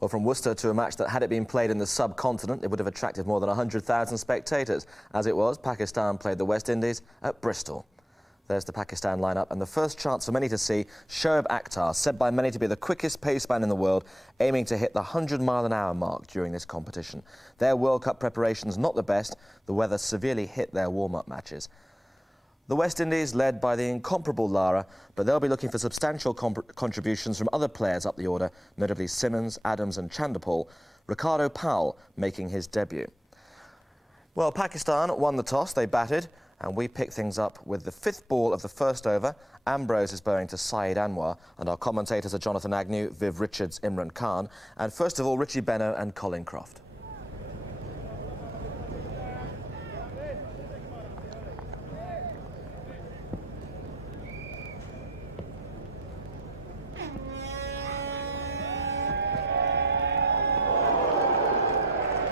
Well, from Worcester to a match that, had it been played in the subcontinent, it would have attracted more than 100,000 spectators. As it was, Pakistan played the West Indies at Bristol. There's the Pakistan lineup, and the first chance for many to see Shoaib Akhtar, said by many to be the quickest paceman in the world, aiming to hit the 100-mile-an-hour mark during this competition. Their World Cup preparations not the best. The weather severely hit their warm-up matches. The West Indies led by the incomparable Lara, but they'll be looking for substantial contributions from other players up the order, notably Simmons, Adams and Chanderpaul, Ricardo Powell making his debut. Well, Pakistan won the toss, they batted, and we picked things up with the 5th ball of the first over. Ambrose is bowling to Saeed Anwar, and our commentators are Jonathan Agnew, Viv Richards, Imran Khan, and first of all, Richie Benaud and Colin Croft.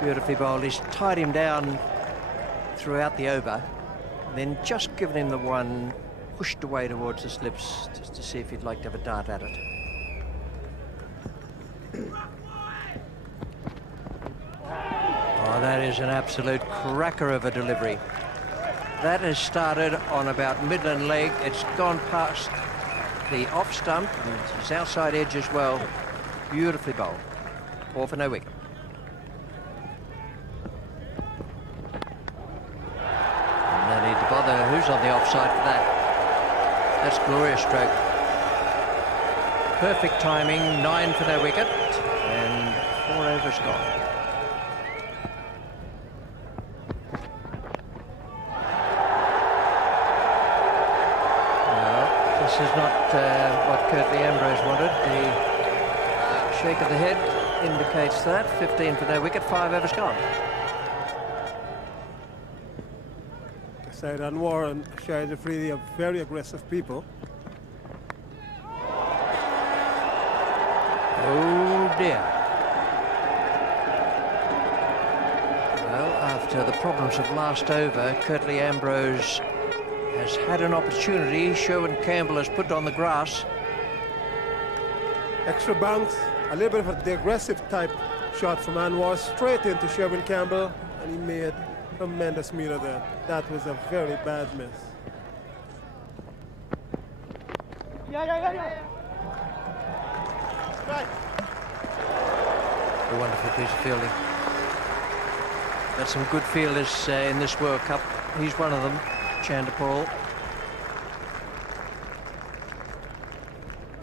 Beautifully bowled. He's tied him down throughout the over, then just given him the one, pushed away towards the slips just to see if he'd like to have a dart at it. Oh, that is an absolute cracker of a delivery. That has started on about midland leg. It's gone past the off stump, and his outside edge as well. Beautifully bowled. 4 for no wicket. No need to bother who's on the offside for that. That's glorious stroke. Perfect timing, 9 for no wicket, and 4 overs gone. Well, this is not what Curtly Ambrose wanted. The shake of the head indicates that. 15 for no wicket, 5 overs gone. Saeed Anwar and Shahid Afridi are very aggressive people. Oh dear. Well, after the problems of last over, Curtly Ambrose has had an opportunity. Sherwin Campbell has put on the grass. Extra bounce, a little bit of the aggressive type shot from Anwar, straight into Sherwin Campbell, and he made tremendous meal of that. That was a very bad miss. Right. A wonderful piece of fielding. Got some good fielders in this World Cup. He's one of them, Chanderpaul.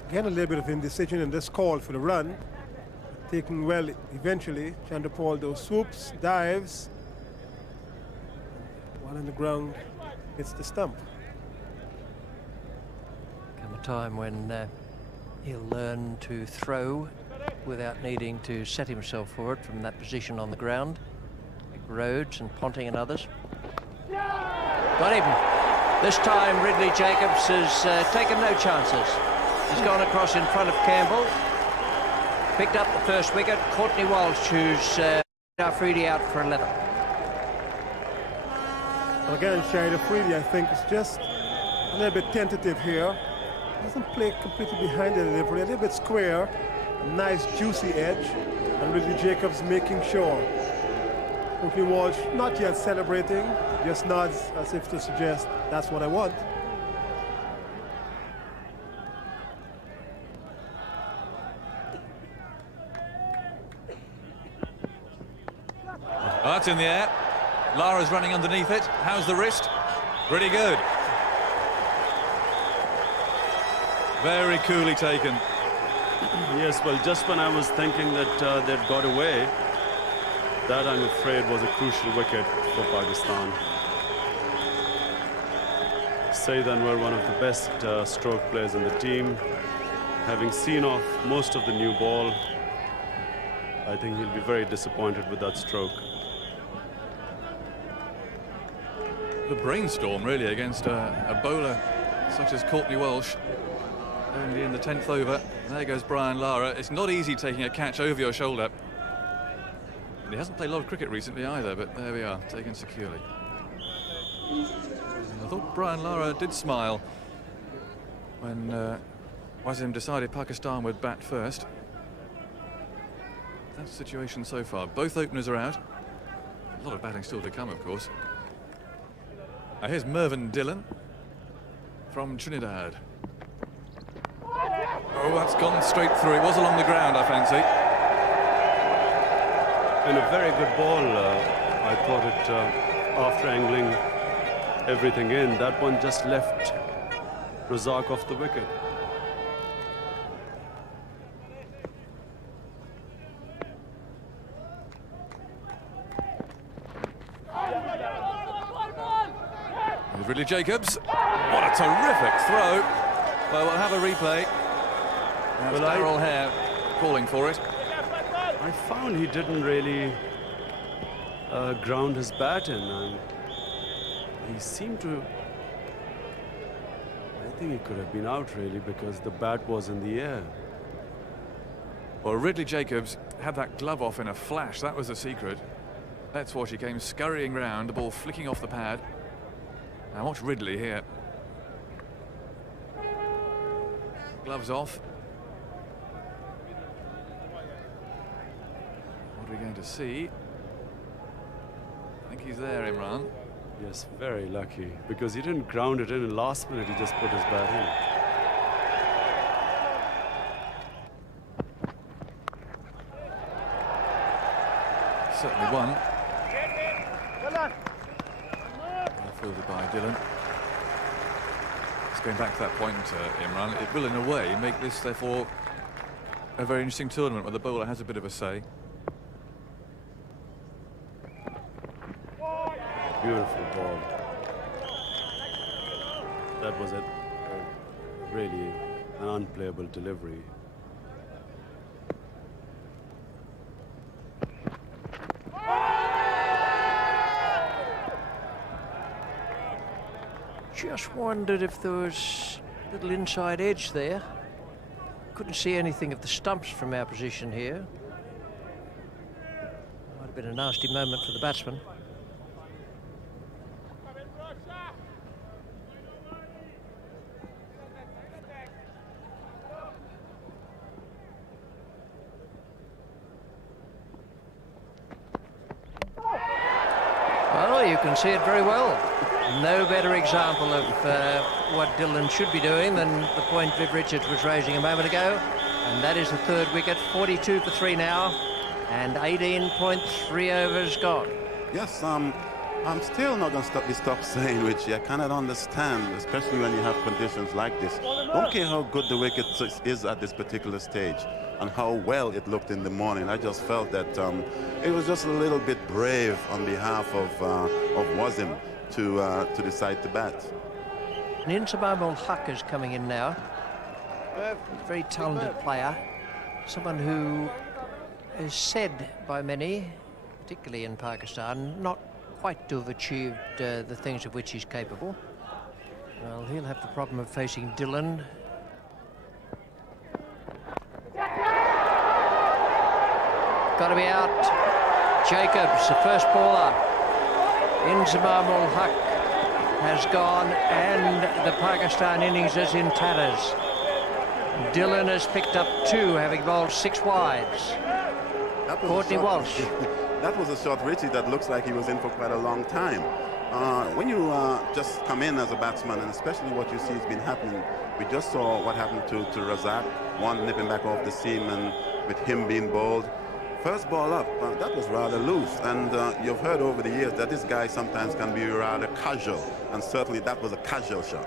Again, a little bit of indecision in this call for the run. Taking well eventually. Chanderpaul, those swoops, dives. One on the ground, it's the stump. Come a time when he'll learn to throw without needing to set himself for it from that position on the ground. Like Rhodes and Ponting and others. Got him. This time Ridley Jacobs has taken no chances. He's gone across in front of Campbell. Picked up the first wicket. Courtney Walsh, who's Afridi out for 11. Well, again, Shahid Afridi, I think, is just a little bit tentative here. Doesn't play completely behind the delivery, a little bit square, a nice juicy edge, and Ridley Jacobs making sure. Courtney Walsh not yet celebrating, just nods as if to suggest that's what I want. Oh, that's in the air. Lara's running underneath it. How's the wrist? Pretty good. Very coolly taken. Yes, well, just when I was thinking that they'd got away, that, I'm afraid, was a crucial wicket for Pakistan. Saeed Anwar, one of the best stroke players in the team, having seen off most of the new ball, I think he'll be very disappointed with that stroke. The brainstorm, really, against a bowler such as Courtney Walsh. Only in the 10th over. There goes Brian Lara. It's not easy taking a catch over your shoulder. And he hasn't played a lot of cricket recently either, but there we are, taken securely. I thought Brian Lara did smile when Wasim decided Pakistan would bat first. That's the situation so far. Both openers are out. A lot of batting still to come, of course. Here's Mervyn Dillon from Trinidad. Oh, that's gone straight through. It was along the ground, I fancy. And a very good ball. I thought it, after angling everything in, that one just left Razak off the wicket. With Ridley Jacobs. What a terrific throw. Well, we'll have a replay. That's Darrell Hare calling for it. I found he didn't really ground his bat in, and he seemed to. I think he could have been out really because the bat was in the air. Well, Ridley Jacobs had that glove off in a flash. That was the secret. Let's watch. He came scurrying round, the ball flicking off the pad. Now watch Ridley here. Gloves off. What are we going to see? I think he's there, Imran. Yes, very lucky because he didn't ground it in the last minute. He just put his bat in. Certainly one. Fielded by Dillon. Just going back to that point, Imran, it will in a way make this therefore a very interesting tournament where the bowler has a bit of a say. Beautiful ball. That was it. Really an unplayable delivery. Just wondered if there was a little inside edge there. Couldn't see anything of the stumps from our position here. Might have been a nasty moment for the batsman. Well, you can see it very well. No better example of what Dillon should be doing than the point Viv Richards was raising a moment ago. And that is the third wicket, 42 for 3 now, and 18.3 overs gone. Yes, I'm still not going to stop saying, Richie. I cannot understand, especially when you have conditions like this. Don't care how good the wicket is at this particular stage and how well it looked in the morning. I just felt that it was just a little bit brave on behalf of Wasim to decide to bat. And Inzamam Haq is coming in now. A very talented player. Someone who is said by many, particularly in Pakistan, not quite to have achieved the things of which he's capable. Well, he'll have the problem of facing Dillon. Got to be out. Jacobs, the first baller. Inzamam Haq has gone, and the Pakistan innings is in tatters. Dillon has picked up 2, having bowled 6 wides. Courtney Walsh. That was a shot, Richie, that looks like he was in for quite a long time. When you just come in as a batsman, and especially what you see has been happening, we just saw what happened to Razak, one nipping back off the seam, and with him being bowled. First ball up, that was rather loose, and you've heard over the years that this guy sometimes can be rather casual, and certainly that was a casual shot.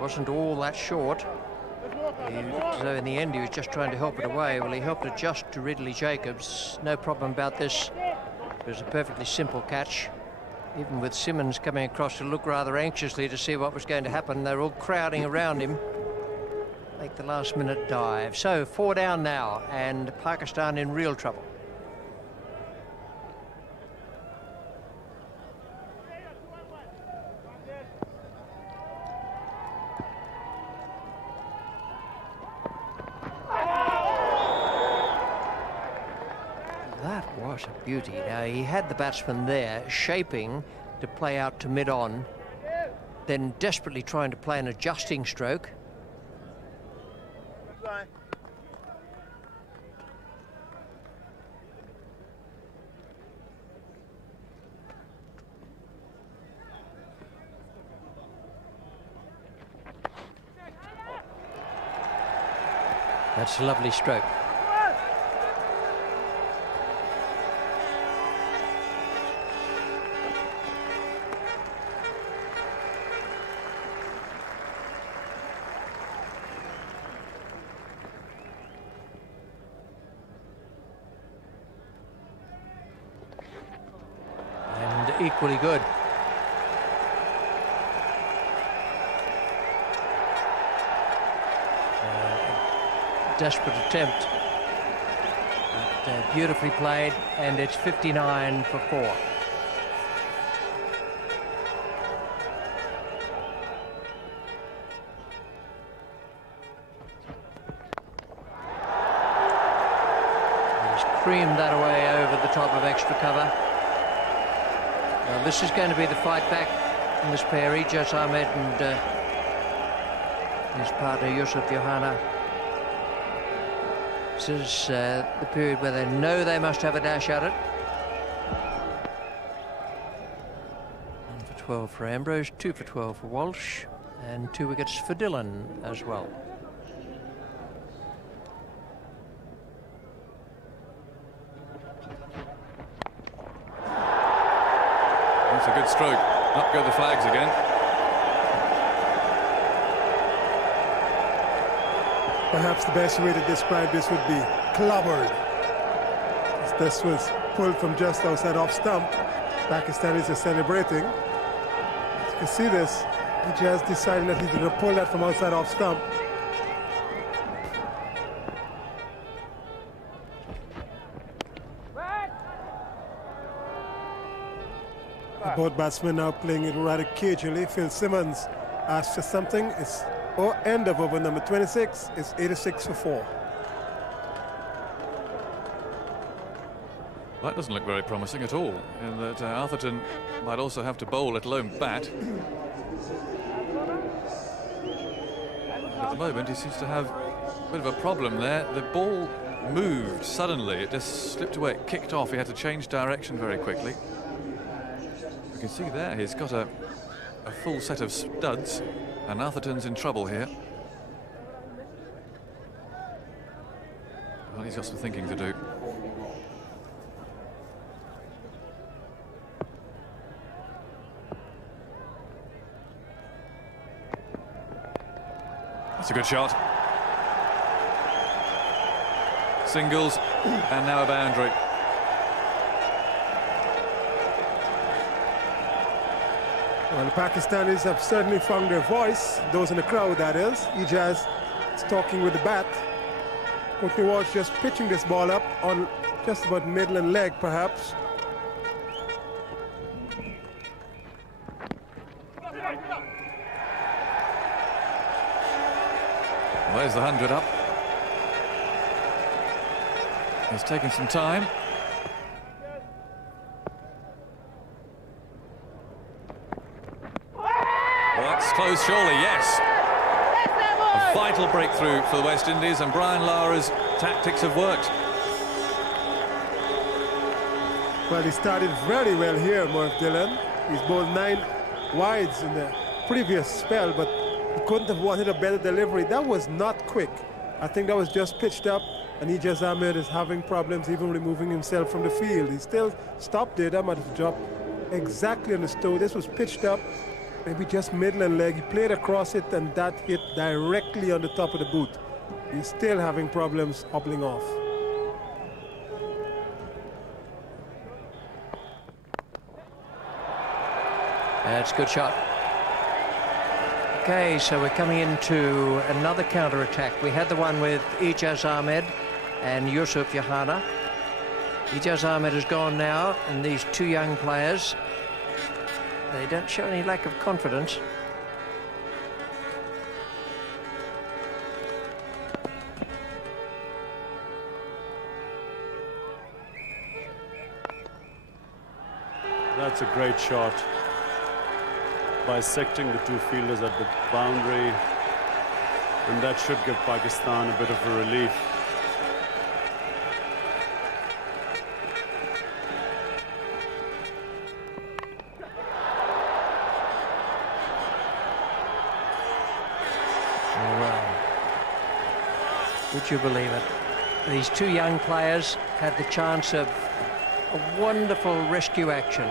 Wasn't all that short. So in the end he was just trying to help it away. Well, he helped it just to Ridley Jacobs. No problem about this. It was a perfectly simple catch. Even with Simmons coming across to look rather anxiously to see what was going to happen, they were all crowding around him. Make the last minute dive. So 4 down now, and Pakistan in real trouble. That was a beauty. Now, he had the batsman there shaping to play out to mid-on, then desperately trying to play an adjusting stroke. That's a lovely stroke. And equally good. Desperate attempt, but beautifully played, and it's 59 for 4. He's creamed that away over the top of extra cover. Now this is going to be the fight back in this pair, INDIES Ahmed and his partner Yusuf Johanna. This is the period where they know they must have a dash at it. 1 for 12 for Ambrose, 2 for 12 for Walsh, and 2 wickets for Dillon as well. That's a good stroke. Up go the flags again. Perhaps the best way to describe this would be clobbered. As this was pulled from just outside off stump. Pakistanis are celebrating. As you can see this, he just decided that he's going to pull that from outside off stump. Both batsmen now playing it rather cagily. Phil Simmons asked for something. It's end of over number 26. It's 86 for 4. That doesn't look very promising at all, in that Atherton might also have to bowl, let alone bat. At the moment, he seems to have a bit of a problem there. The ball moved suddenly. It just slipped away. It kicked off. He had to change direction very quickly. You can see there, he's got a full set of studs, and Atherton's in trouble here. Well, he's got some thinking to do. That's a good shot. Singles, and now a boundary. Well, the Pakistanis have certainly found their voice, those in the crowd, that is. INDIES is talking with the bat. Courtney Walsh just pitching this ball up on just about middle and leg, perhaps. Well, there's the 100 up. It's taken some time. That's close, surely, yes. A vital breakthrough for the West Indies, and Brian Lara's tactics have worked. Well, he started very well here, Merv Dillon. He's bowled 9 wides in the previous spell, but he couldn't have wanted a better delivery. That was not quick. I think that was just pitched up, and INDIES Ahmed is having problems even removing himself from the field. He still stopped there. That might have dropped exactly on the toe. This was pitched up, maybe just middle and leg. He played across it, and that hit directly on the top of the boot. He's still having problems hobbling off. That's a good shot. Okay, so we're coming into another counter-attack. We had the one with INDIES Ahmed and Yusuf Johanna. INDIES Ahmed is gone now, and these two young players, they don't show any lack of confidence. That's a great shot. Bisecting the two fielders at the boundary, and that should give Pakistan a bit of a relief. Would you believe it? These two young players had the chance of a wonderful rescue action.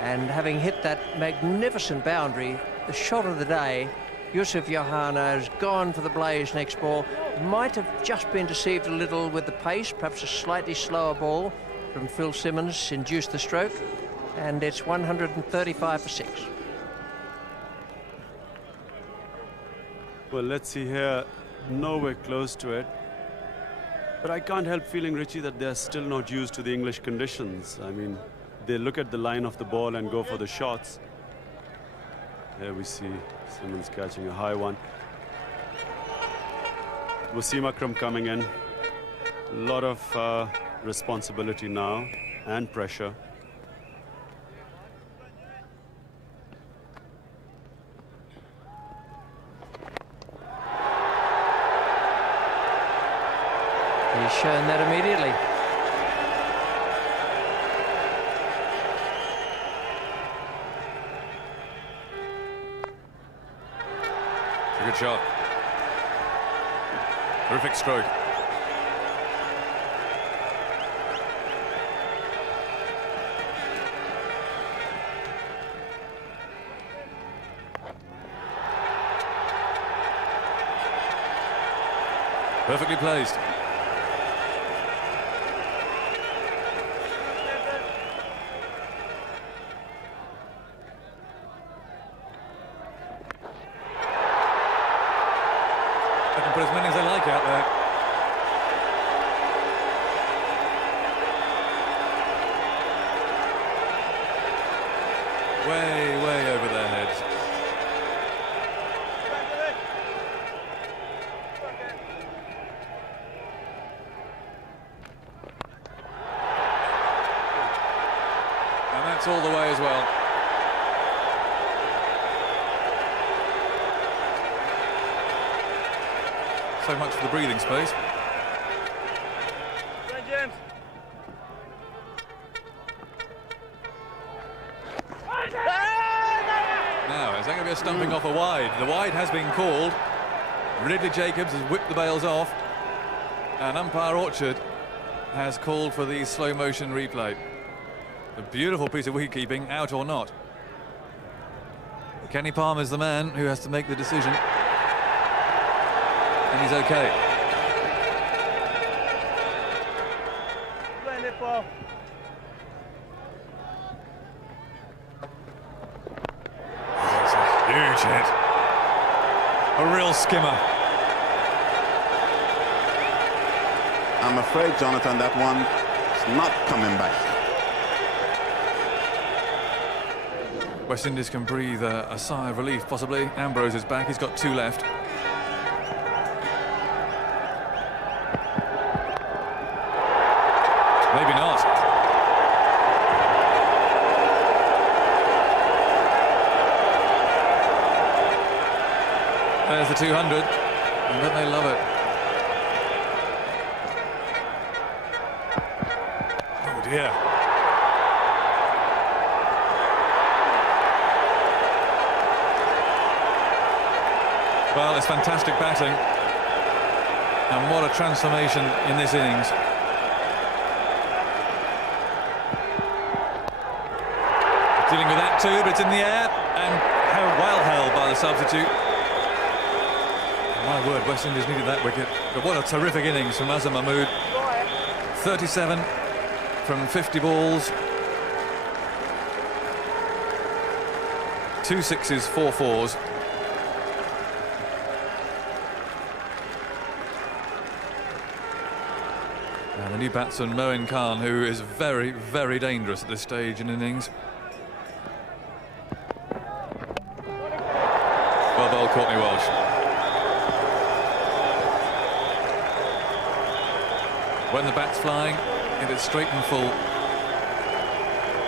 And having hit that magnificent boundary, the shot of the day, Yusuf Yohana has gone for the blaze next ball. Might have just been deceived a little with the pace, perhaps a slightly slower ball from Phil Simmons induced the stroke. And it's 135 for 6. Well, let's see here, nowhere close to it. But I can't help feeling, Richie, that they're still not used to the English conditions. I mean, they look at the line of the ball and go for the shots. Here we see Simmons catching a high one. Wasim Akram coming in. A lot of responsibility now and pressure. He's shown that immediately. It's a good shot. Terrific stroke. Perfectly placed. They can put as many as they like out there. Way, way over their heads. And that's all the way as well. So much for the breathing space. Now, is that going to be a stumping off a wide? The wide has been called. Ridley Jacobs has whipped the bails off. And umpire Orchard has called for the slow motion replay. A beautiful piece of wicket-keeping, out or not. Kenny Palmer's the man who has to make the decision. And he's okay. That's a huge hit. A real skimmer. I'm afraid, Jonathan, that one is not coming back. West Indies can breathe a sigh of relief, possibly. Ambrose is back. He's got 2 left. Maybe not. There's the 200. And don't they love it? Oh dear. Well, it's fantastic batting. And what a transformation in this innings. Dealing with that too, but it's in the air, and how well held by the substitute. My word, West Indies needed that wicket. But what a terrific innings from Azhar Mahmood. 37 from 50 balls. 2 sixes, 4 fours. And the new batsman, Moin Khan, who is very, very dangerous at this stage in innings. Well bowled, Courtney Walsh. When the bat's flying, it is straight and full.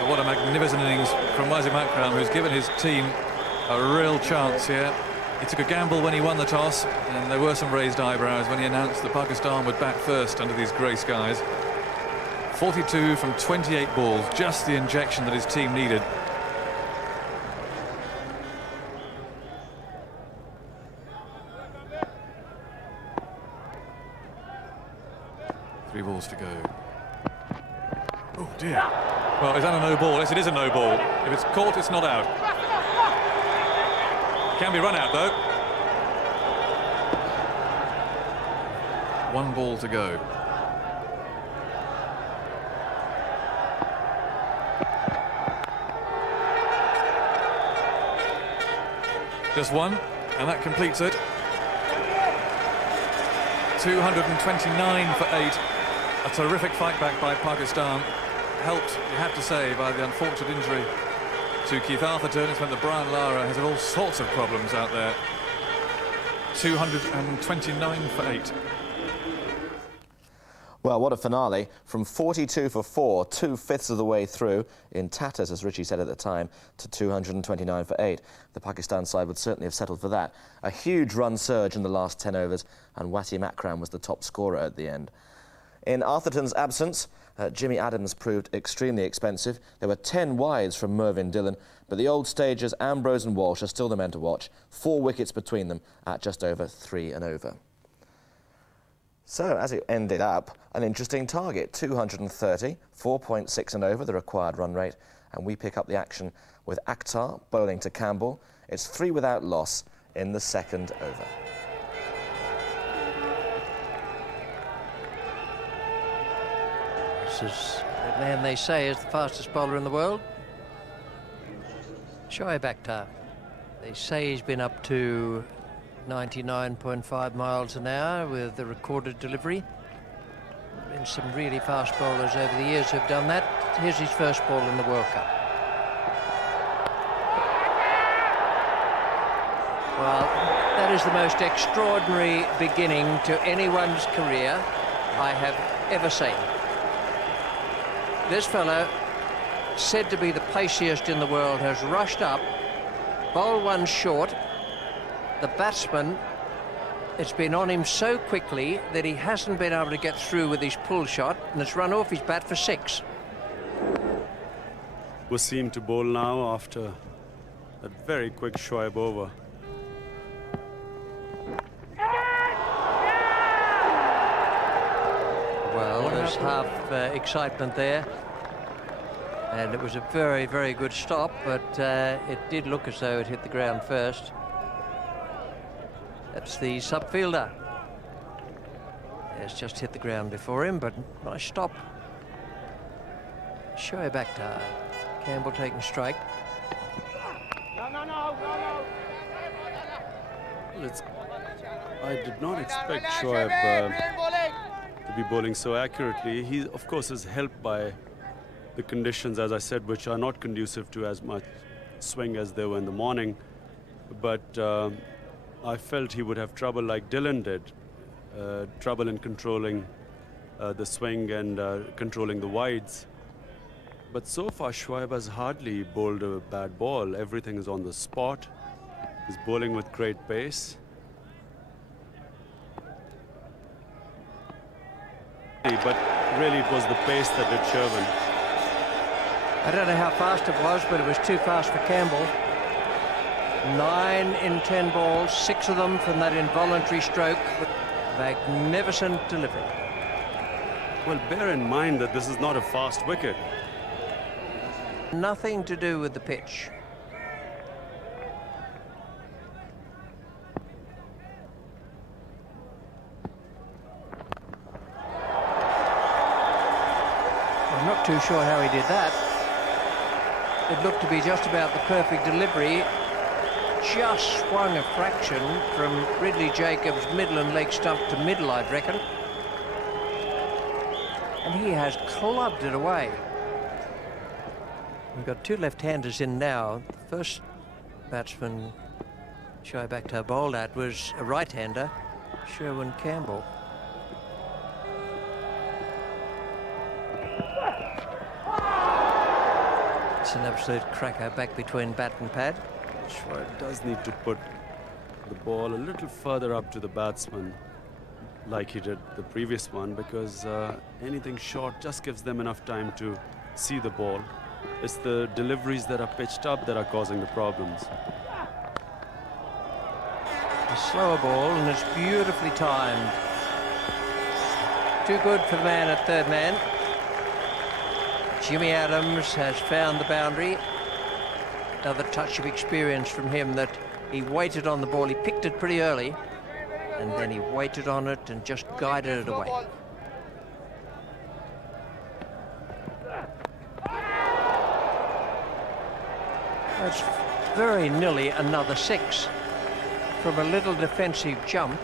But what a magnificent innings from Wasim Akram, who's given his team a real chance here. He took a gamble when he won the toss, and there were some raised eyebrows when he announced that Pakistan would bat first under these grey skies. 42 from 28 balls, just the injection that his team needed. 3 balls to go. Oh dear. Well, is that a no ball? Yes, it is a no ball. If it's caught, it's not out. Can be run out though. 1 ball to go. Just 1, and that completes it. 229 for 8. A terrific fight back by Pakistan. Helped, you have to say, by the unfortunate injury to Keith Arthurton. It's meant that Brian Lara has had all sorts of problems out there. 229 for 8. Well, what a finale. From 42 for 4, 2/5 of the way through, in tatters, as Richie said at the time, to 229 for 8. The Pakistan side would certainly have settled for that. A huge run surge in the last 10 overs, and Wasim Akram was the top scorer at the end. In Arthurton's absence, Jimmy Adams proved extremely expensive. There were 10 wides from Mervyn Dillon, but the old stagers Ambrose and Walsh are still the men to watch. 4 wickets between them at just over 3 and over. So, as it ended up, an interesting target, 230, 4.6 and over, the required run rate, and we pick up the action with Akhtar bowling to Campbell. It's 3 without loss in the second over. This is the man they say is the fastest bowler in the world, Shoaib Akhtar. They say he's been up to 99.5 miles an hour with the recorded delivery. There have been some really fast bowlers over the years who've done that. Here's his first ball in the World Cup. Well, that is the most extraordinary beginning to anyone's career I have ever seen. This fellow, said to be the paciest in the world, has rushed up, bowled 1 short. The batsman, it's been on him so quickly that he hasn't been able to get through with his pull shot, and it's run off his bat for 6. Wasim to bowl now after that very quick Shoaib over. Well, there's half excitement there. And it was a very, very good stop, but it did look as though it hit the ground first. That's the subfielder. It's just hit the ground before him, but nice stop. Shoaib Akhtar. Campbell taking strike. Well, I did not expect Shoaib to be bowling so accurately. He, of course, is helped by the conditions, as I said, which are not conducive to as much swing as they were in the morning. But I felt he would have trouble like Dillon did, trouble in controlling the swing and controlling the wides. But so far, Shoaib has hardly bowled a bad ball. Everything is on the spot. He's bowling with great pace. But really, it was the pace that did Sherwin. I don't know how fast it was, but it was too fast for Campbell. 9 in 10 balls, 6 of them from that involuntary stroke. Magnificent delivery. Well, bear in mind that this is not a fast wicket. Nothing to do with the pitch. I'm not too sure how he did that. It looked to be just about the perfect delivery. Just swung a fraction from Ridley Jacobs' middle and leg stump to middle, I'd reckon. And he has clubbed it away. We've got 2 left-handers in now. The first batsman Shoaib Akhtar bowled at was a right-hander, Sherwin Campbell. It's an absolute cracker back between bat and pad. Shoaib does need to put the ball a little further up to the batsman like he did the previous one, because anything short just gives them enough time to see the ball. It's the deliveries that are pitched up that are causing the problems. A slower ball, and it's beautifully timed. too good for the man at third man. Jimmy Adams has found the boundary. Another touch of experience from him that he waited on the ball. He picked it pretty early, and then he waited on it and just guided it away. That's very nearly another 6 from a little defensive jump.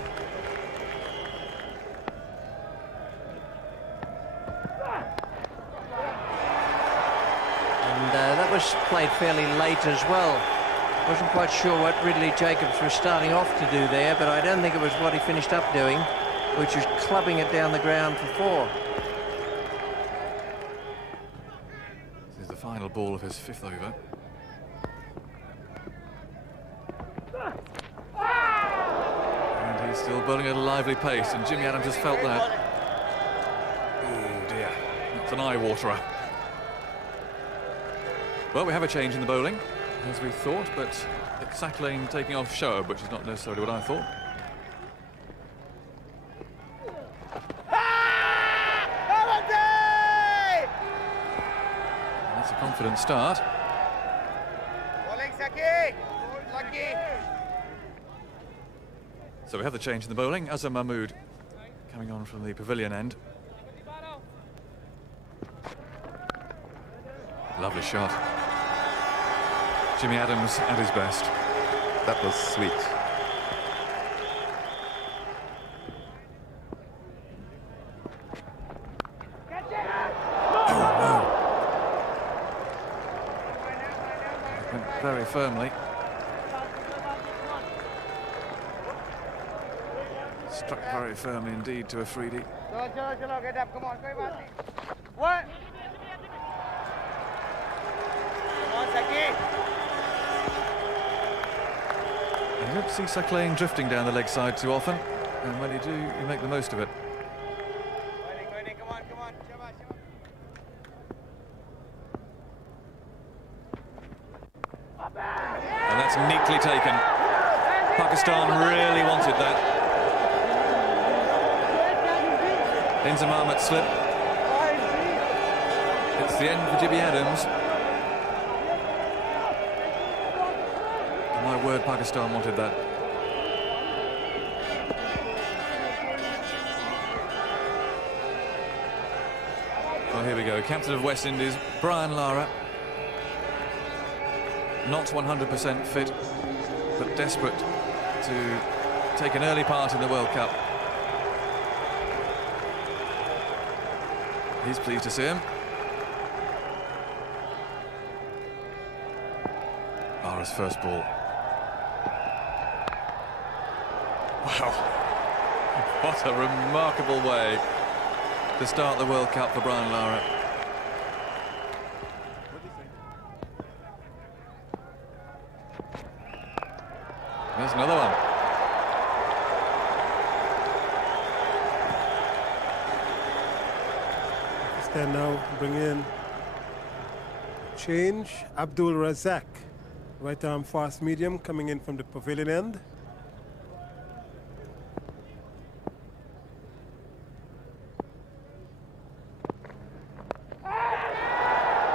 And that was played fairly late as well. Wasn't quite sure what Ridley Jacobs was starting off to do there, but I don't think it was what he finished up doing, which was clubbing it down the ground for 4. This is the final ball of his 5th over. And he's still bowling at a lively pace, and Jimmy Adams has felt that. Oh dear, that's an eye-waterer. Well, we have a change in the bowling, as we thought, but it's Sack Lane taking off Shoaib, which is not necessarily what I thought. And that's a confident start. So we have the change in the bowling. Azhar Mahmood coming on from the pavilion end. Lovely shot. Jimmy Adams at his best. That was sweet. Went very firmly. Struck very firmly indeed to Afridi. Get up, come on, what? Come on, Saki. You don't see Sack Lane drifting down the leg side too often, and when you do, you make the most of it. Come on. And that's neatly taken. Pakistan really wanted that. Inzamam at slip. It's the end for Jimmy Adams. My word, Pakistan wanted that. Well, here we go. Captain of West Indies, Brian Lara. Not 100% fit, but desperate to take an early part in the World Cup. He's pleased to see him. Lara's first ball. Wow, what a remarkable way to start the World Cup for Brian Lara. There's another one. Stand now, bring in change. Abdul Razak, right arm fast medium, coming in from the pavilion end.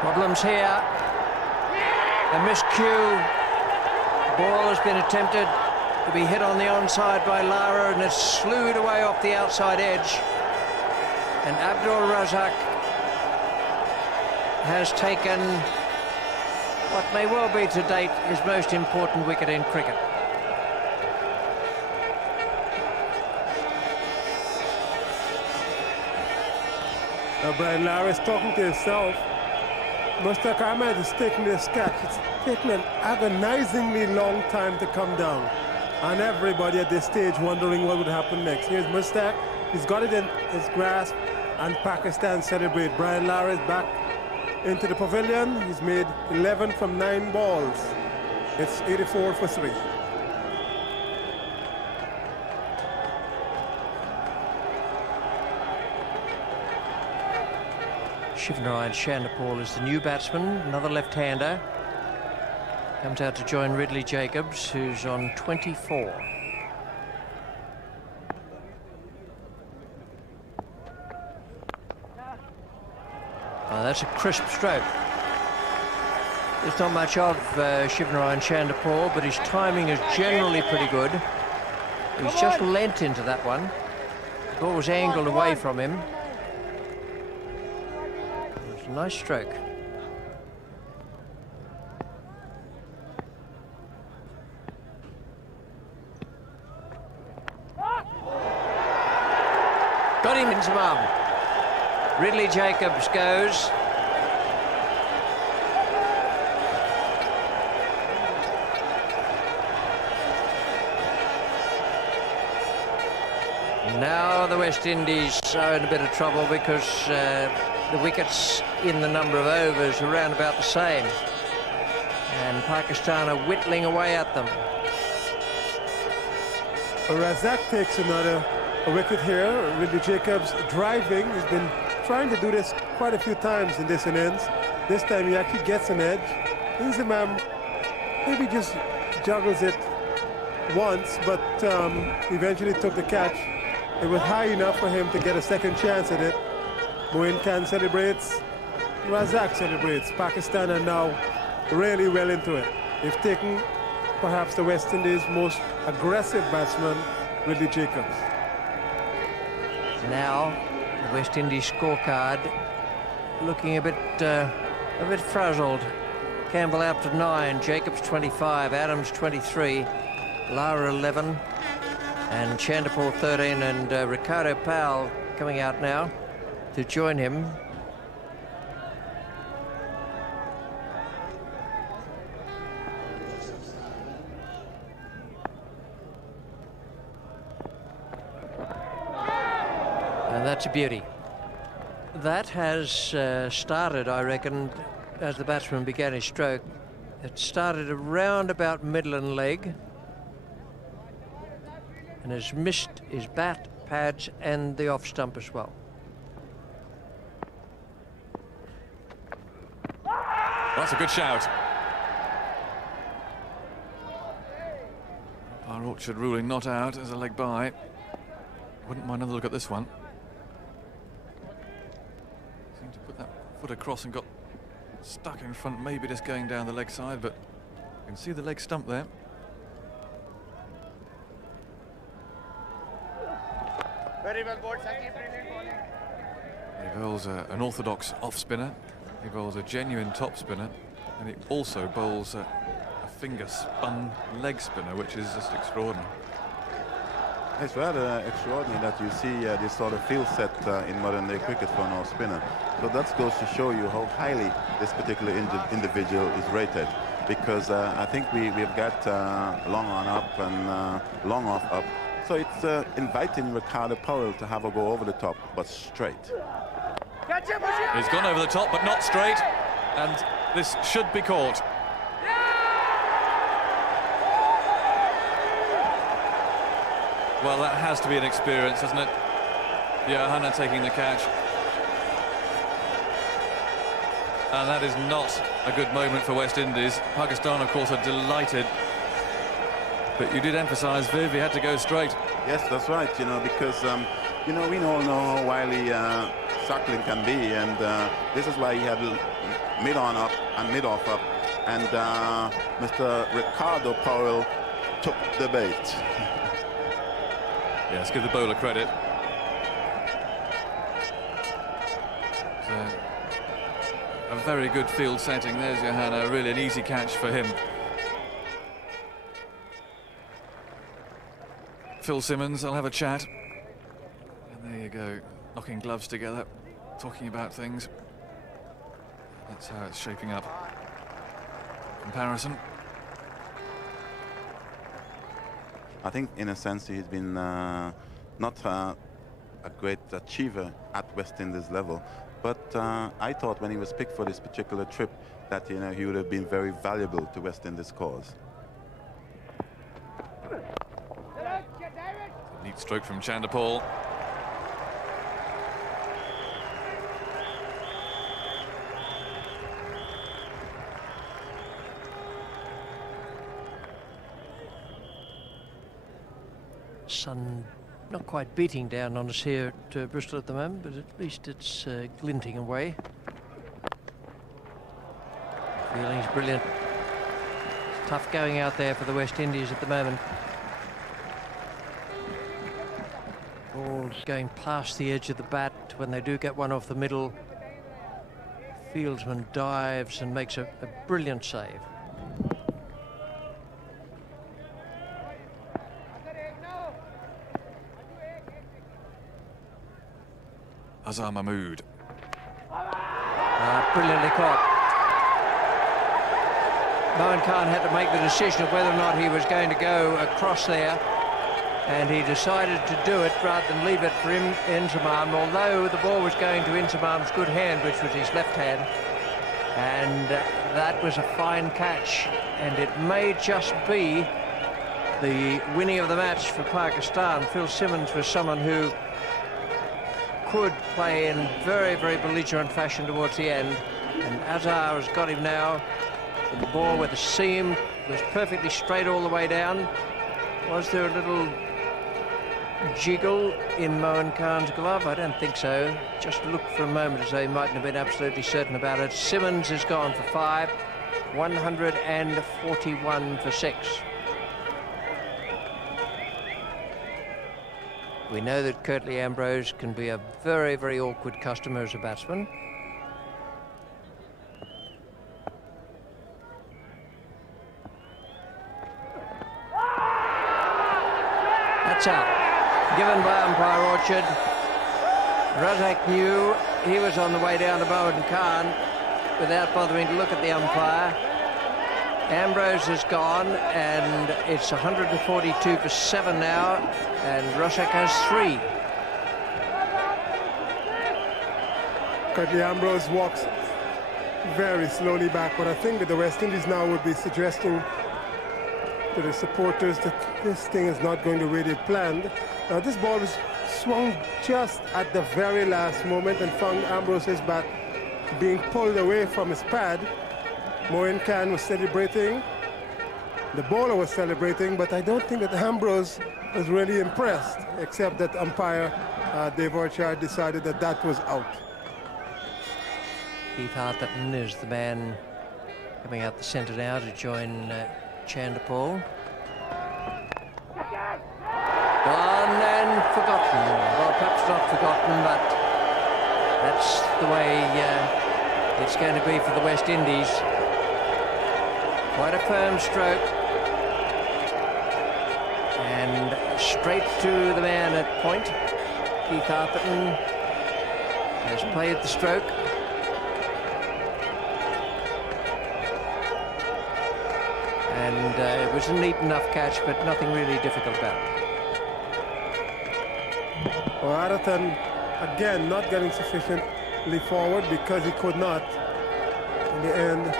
Problems here. A miscue. Ball has been attempted to be hit on the onside by Lara, and it's slewed away off the outside edge. And Abdul Razak has taken what may well be to date his most important wicket in cricket. Now Brian Lara is talking to himself. Mustaq Ahmed is taking this catch. It's taken an agonizingly long time to come down. And everybody at this stage wondering what would happen next. Here's Mustaq. He's got it in his grasp, and Pakistan celebrate. Brian Lara is back into the pavilion. He's made 11 from 9 balls. It's 84 for 3. Shivnarayan Shandapal is the new batsman, another left-hander. Comes out to join Ridley Jacobs, who's on 24. That's a crisp stroke. There's not much of Shivnarine Chanderpaul, but his timing is generally pretty good. He's just leant into that one. The ball was angled away from him. It was a nice stroke. Got him in some arm. Ridley Jacobs goes. Now the West Indies are in a bit of trouble because the wickets in the number of overs are around about the same. And Pakistan are whittling away at them. Razak takes another wicket here. Ridley Jacobs driving. He's been trying to do this quite a few times in this innings. This time he actually gets an edge. Inzamam maybe just juggles it once, but eventually took the catch. It was high enough for him to get a second chance at it. Moin Khan celebrates. Razak celebrates. Pakistan are now really well into it. They've taken perhaps the West Indies' most aggressive batsman, Ridley Jacobs. Now the West Indies scorecard looking a bit frazzled. Campbell out to 9, Jacobs 25, Adams 23, Lara 11, and Chanderpaul 13, and Ricardo Powell coming out now to join him. And that's a beauty. That has started, I reckon, as the batsman began his stroke. It started around about middle and leg and has missed his bat, pads and the off stump as well. That's a good shout. Our Orchard ruling not out as a leg by. Wouldn't mind another look at this one. Seemed to put that foot across and got stuck in front, maybe just going down the leg side, but you can see the leg stump there. Very well bowled, Saqib. Brilliant bowling. He bowls an orthodox off spinner. He bowls a genuine top spinner, and he also bowls a finger spun leg spinner, which is just extraordinary. It's rather extraordinary that you see this sort of field set in modern day cricket for an off spinner. So that goes to show you how highly this particular individual is rated. Because I think we've got long on up and long off up. So it's inviting Ricardo Powell to have a go over the top, but straight. He's gone over the top, but not straight, and this should be caught. Well, that has to be an experience, doesn't it? Johanna taking the catch. And that is not a good moment for West Indies. Pakistan, of course, are delighted. But you did emphasise, Viv, he had to go straight. Yes, that's right, you know, because, you know, we all know how wily Suckling can be, and this is why he had mid-on up and mid-off up, and Mr. Ricardo Powell took the bait. Yes, give the bowler credit. A very good field setting. There's Johanna, really an easy catch for him. Phil Simmons, I'll have a chat. And there you go, knocking gloves together, talking about things. That's how it's shaping up. Comparison. I think, in a sense, he's been not a great achiever at West Indies level, but I thought when he was picked for this particular trip that, you know, he would have been very valuable to West Indies' cause. Neat stroke from Chanderpaul. Sun not quite beating down on us here at Bristol at the moment, but at least it's glinting away. Feeling's brilliant. It's tough going out there for the West Indies at the moment. Ball's going past the edge of the bat. When they do get one off the middle, fieldsman dives and makes a brilliant save. Azhar Mahmood. Brilliantly caught. Moin Khan had to make the decision of whether or not he was going to go across there, and he decided to do it rather than leave it for Inzamam, although the ball was going to Inzamam's good hand, which was his left hand, and that was a fine catch, and it may just be the winning of the match for Pakistan. Phil Simmons was someone who could play in very, very belligerent fashion towards the end, and Azhar has got him now. The ball with the seam was perfectly straight all the way down. Was there a little jiggle in Moin Khan's glove? I don't think so. Just looked for a moment as though he mightn't have been absolutely certain about it. Simmons has gone for 5, 141 for 6. We know that Curtly Ambrose can be a very, very awkward customer as a batsman. That's out. Given by umpire Orchard. Razak knew he was on the way down to Moin Khan without bothering to look at the umpire. Ambrose is gone, and it's 142 for 7 now, and Razak has 3. Curtly Ambrose walks very slowly back, but I think that the West Indies now would be suggesting to the supporters that this thing is not going the way they planned. Now this ball was swung just at the very last moment and found Ambrose's bat being pulled away from his pad. Moin Khan was celebrating, the bowler was celebrating, but I don't think that Ambrose was really impressed, except that umpire Dave Orchard decided that that was out. Keith Arthurton is the man coming out the centre now to join Chanderpaul. Gone and forgotten. Well, perhaps not forgotten, but that's the way it's going to be for the West Indies. Quite a firm stroke. And straight to the man at point. Keith Arthurton has played the stroke. And it was a neat enough catch, but nothing really difficult about it. Well, Arthurton, again, not getting sufficiently forward because he could not. In the end,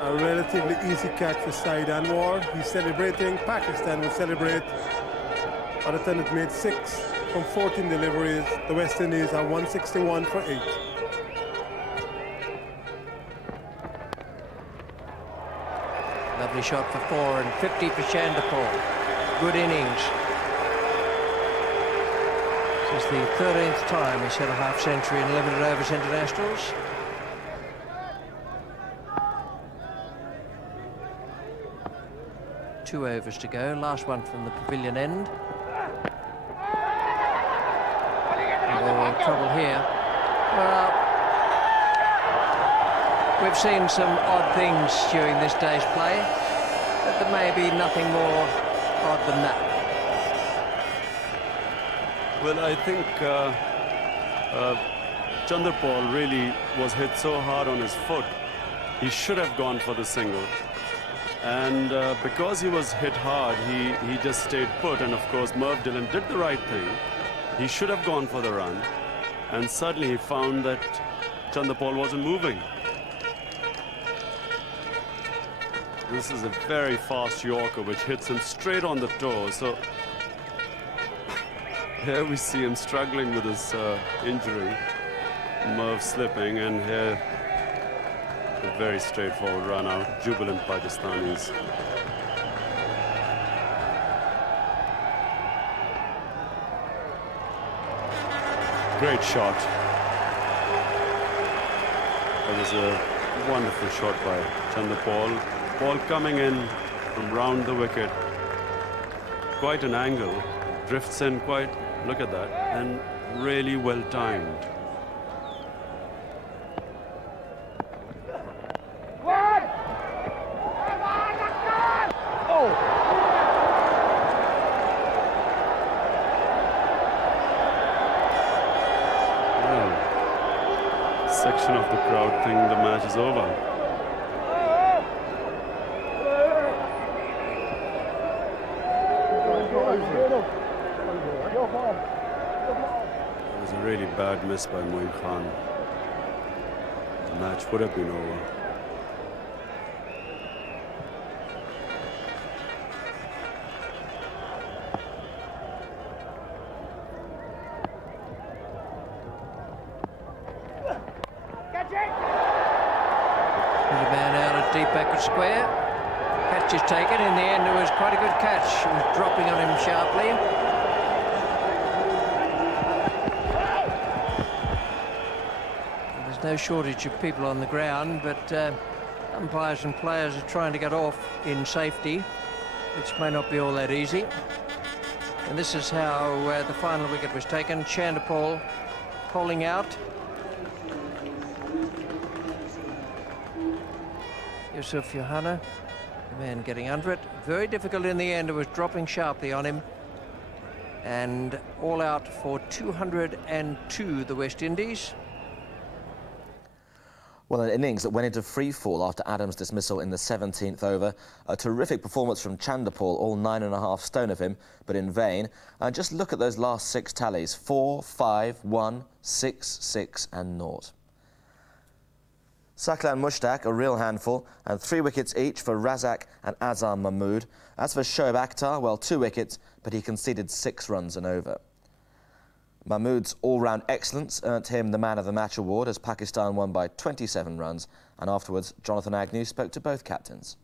a relatively easy catch for Saeed Anwar. He's celebrating. Pakistan will celebrate. Arthurton has made 6 from 14 deliveries. The West Indies are 161 for 8. Lovely shot for 4 and 50 for Chanderpaul. Good innings. This is the 13th time he's hit a half-century in limited overs internationals. Two overs to go. Last one from the pavilion end. Oh, trouble here. Well, we've seen some odd things during this day's play, but there may be nothing more odd than that. Well, I think Chanderpaul really was hit so hard on his foot, he should have gone for the single. And because he was hit hard, he just stayed put. And of course, Merv Dillon did the right thing. He should have gone for the run. And suddenly he found that Chanderpaul wasn't moving. This is a very fast Yorker which hits him straight on the toe. So here we see him struggling with his injury. Merv slipping, and here a very straightforward run out. Jubilant Pakistanis. Great shot. There was a Wonderful shot by Chanderpaul. Ball coming in from round the wicket. Quite an angle. Drifts in quite, look at that, and really well timed. Section of the crowd think the match is over. It was a really bad miss by Moin Khan. The match would have been over. There's a man out at deep backward square. Catch is taken. In the end, it was quite a good catch. It was dropping on him sharply. There's no shortage of people on the ground, but umpires and players are trying to get off in safety, which may not be all that easy. And this is how the final wicket was taken. Chanderpaul calling out. Yusuf Yohana, the man getting under it. Very difficult in the end. It was dropping sharply on him. And all out for 202, the West Indies. Well, an innings that went into free fall after Adams' dismissal in the 17th over. A terrific performance from Chanderpaul, all 9.5 stone of him, but in vain. And just look at those last 6 tallies: 4, 5, 1, 6, 6 and 0. Saklan Mushtaq, a real handful, and 3 wickets each for Razak and Azam Mahmood. As for Shoaib Akhtar, well, 2 wickets, but he conceded 6 runs and over. Mahmood's all-round excellence earned him the Man of the Match award as Pakistan won by 27 runs, and afterwards Jonathan Agnew spoke to both captains.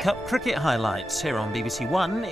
Cup cricket highlights here on BBC One.